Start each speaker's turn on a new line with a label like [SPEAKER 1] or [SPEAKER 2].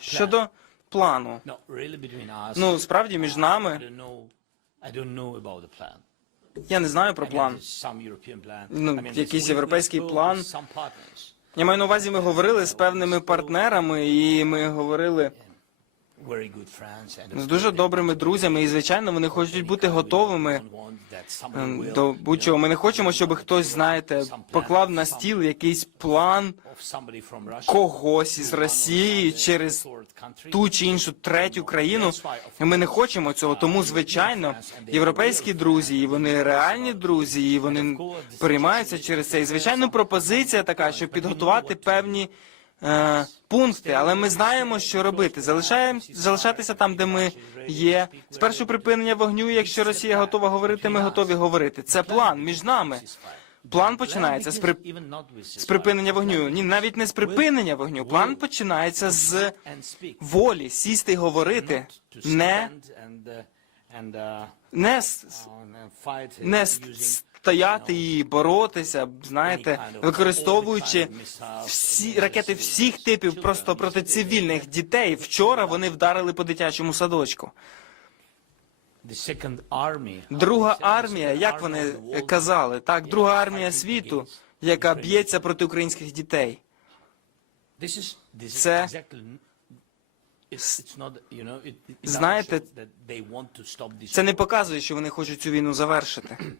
[SPEAKER 1] Щодо плану, ну справді між нами. Я не знаю про план. Ну, якийсь європейський план. Я маю на увазі, ми говорили з певними партнерами, і ми говорили з дуже добрими друзями, і звичайно, вони хочуть бути готовими ем, до будь-чого. Ми не хочемо, щоб хтось, знаєте, поклав на стіл якийсь план когось із Росії через ту чи іншу третю країну. Ми не хочемо цього. Тому, звичайно, європейські друзі, і вони реальні друзі, і вони переймаються через це. І звичайно, пропозиція така, щоб підготувати певні. Е, пункти, але ми знаємо, що робити. Залишаємо залишатися там, де ми є. Спершу припинення вогню. Якщо Росія готова говорити, ми готові говорити. Це план між нами. План починається з при... з припинення вогню. Ні, навіть не з припинення вогню. План починається з волі сісти і говорити, не, не, не стояти і боротися, знаєте, використовуючи всі ракети всіх типів просто проти цивільних дітей. Вчора вони вдарили по дитячому садочку. Друга армія, як вони казали, так, друга армія світу, яка б'ється проти українських дітей.
[SPEAKER 2] Це
[SPEAKER 1] Знаєте, Це не показує, що вони хочуть цю війну завершити.